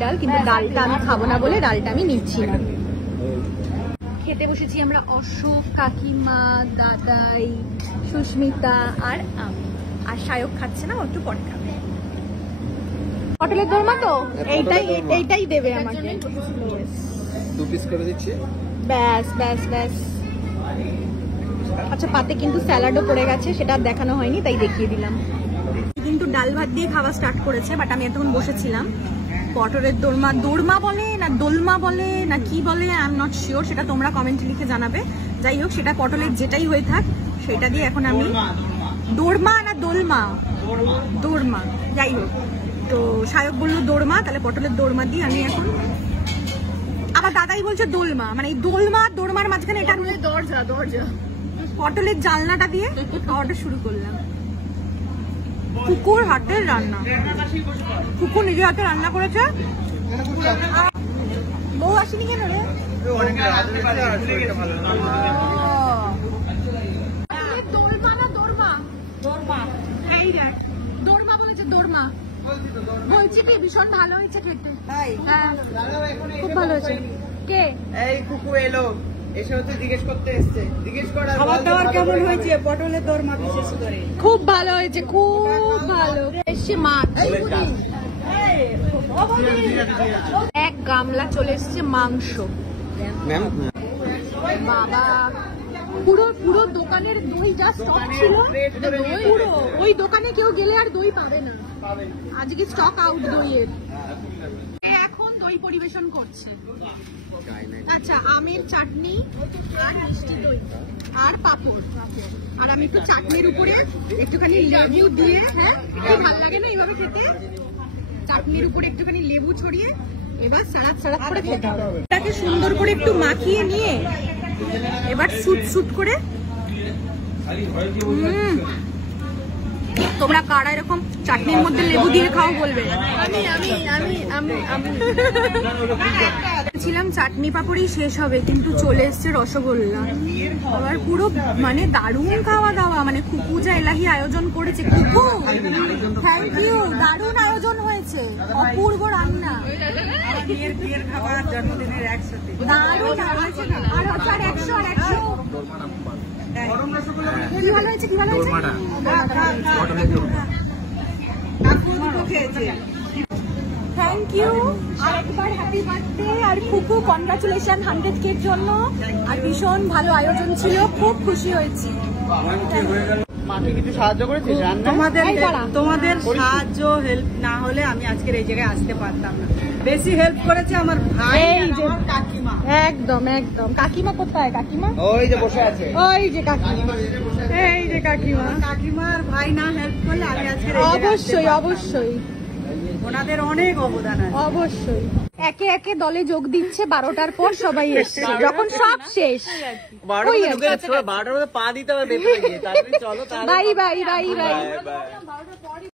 ডাল, কিন্তু ডালটা আমি খাবো না বলে ডালটা আমি নিচ্ছি না। খেতে বসেছি আমরা অশোক, কাকিমা, দাদাই, সুস্মিতা আর আমি। আর সায়ক খাচ্ছে না, একটু পরে খাবে। পটলের দোরমা তো এইটাই দেবে আমাকে। 2 পিস করে দিচ্ছি। ব্যাস ব্যাস ব্যাস। আচ্ছা, পাতে কিন্তু স্যালাডও পড়ে গেছে, সেটা দেখানো হয়নি তাই দেখিয়ে দিলাম। কিন্তু ডাল ভাত দিয়ে খাওয়া স্টার্ট করেছে, বাট আমি এতক্ষণ বসেছিলাম। পটলের দোরমা, দোরমা বলে না দোলমা বলে না কি বলে আই এম নট শিওর, সেটা তোমরা কমেন্টে লিখে জানাবে। যাই হোক, সেটা পটলের যেটাই হয়ে থাক সেটা দিয়ে এখন আমি দোরমা না দোলমা, দোরমা যাই হোক। তো সায়ক বললো দোরমা, তাহলে পটলের দোরমা দিয়ে আমি এখন, আবার দাদাই বলছে দোলমা, মানে এই দোলমা দোরমার মাঝখানে এটা দরজা পটলের জানলাটা দিয়ে খাওয়াটা শুরু করলাম। কুকুর হাতের রান্না, কুকুর নিজে হাতে রান্না করেছে। বউ আসেনি কেন রে? দোরমা না দোরমা? দোরমা। এই দেখ, দোরমা বলেছে, দোরমা বলছি কি ভীষণ ভালো হয়েছে খেতে। হ্যাঁ খুব ভালো হয়েছে। কে? এই কুকু এলো, এসে হচ্ছে জিজ্ঞেস করতে এসছে। জিজ্ঞেস করা খাবার দাবার কেমন হয়েছে? পটলের দোরমা বিশেষ করে খুব ভালো হয়েছে, খুব ভালো। এসছে মাছ, এক গামলা চলে এসছে মাংস। বাবা, পুরো পুরো দোকানের দই যা স্টক ছিল, পুরো ওই দোকানে কেউ গেলে আর দই পাবে না, আজকে স্টক আউট দইয়ের। এখন দই পরিবেশন করছে। আচ্ছা, আমের চাটনি আর মিষ্টি দই আর পাপড়, আর আমি একটু চাটনির উপরে একটুখানি লেবু দিয়ে, হ্যাঁ খুব ভালো লাগে না এইভাবে খেতে, চাটনির উপরে একটুখানি লেবু ছড়িয়ে এবার সারাত সারাত করে খেতে হবে। এটাকে সুন্দর করে একটু মাখিয়ে নিয়ে এবার সুট সুট করে। তোমরা কারা এরকম চাটনির মধ্যে লেবু দিয়ে খাও বলবে। আমি আমি আমি আমি আমি ছিলাম চাটনি পাপড়ি শেষ হবে, কিন্তু চলে এসছে রসগোল্লা। আবার পুরো মানে দারুণ খাওয়া দাওয়া, মানে খুকু যা এলাহি আয়োজন করেছে। খুকু থ্যাংক ইউ, দারুণ আয়োজন হয়েছে, অপূর্ব রান্না, বিয়ের খাবার জন্মদিনের একসাথে দারুণ হয়েছে। আর হচ্ছে আর 100 আর 100 কি ভালো হয়েছে, কি ভালো হয়েছে। থ্যাংক ইউ আরেকবার, হ্যাপি বার্থডে। আর খুকু কনগ্রাচুলেশন 100K এর জন্য। আর ভীষণ ভালো আয়োজন ছিল, খুব খুশি হয়েছি। মাকে কিছু সাহায্য করেছিস রান্না? তোমাদের সাহায্য হেল্প না হলে আমি আজকের এই জায়গায় আসতে পারতাম না। বেশি হেল্প করেছে আমার ভাই আর আমার কাকিমা। একদম একদম। কাকিমা কোথায়? কাকিমা ওই যে বসে আছে, ওই যে কাকিমা, এই যে কাকিমা। কাকিমার ভাই না হেল্প করলে আমি আজকে অবশ্যই অবশ্যই ওনাদের অনেক অবদান আছে। অবশ্যই একে একে দলে যোগ দিচ্ছে। 12টার পর সবাই এসছে, যখন সব শেষ। বারোটা পা দিতে হবে। চলো, বাই বাই বাই বাই।